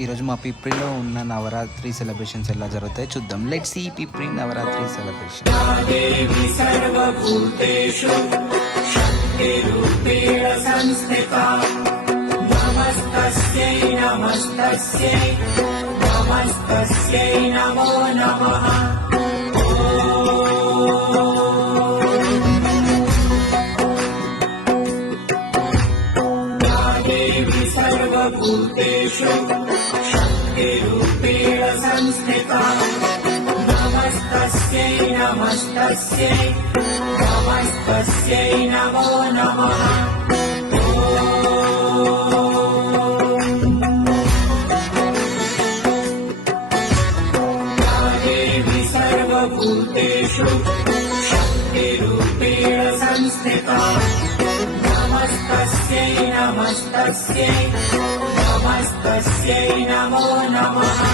ఈరోజు మా పిప్రిలో ఉన్న నవరాత్రి సెలబ్రేషన్స్ ఎలా జరుగుతాయి చూద్దాం. Let's see Pipri Navratri celebration. సర్వభూతేషు శక్తిరూపేణ సంస్థితా నమస్తస్యై నమస్తస్యై నమస్తస్యై నమో నమః. सर्वभूतेषु शक्तिरूपेण संस्थिता नमस्तस्यै नमस्तस्यै नमस्तस्यै नमो नमः. या देवी सर्वभूतेषु शक्तिरूपेण संस्थिता नमस्तस्यै नमस्तस्यै नमस्तस्यै नमो नमः.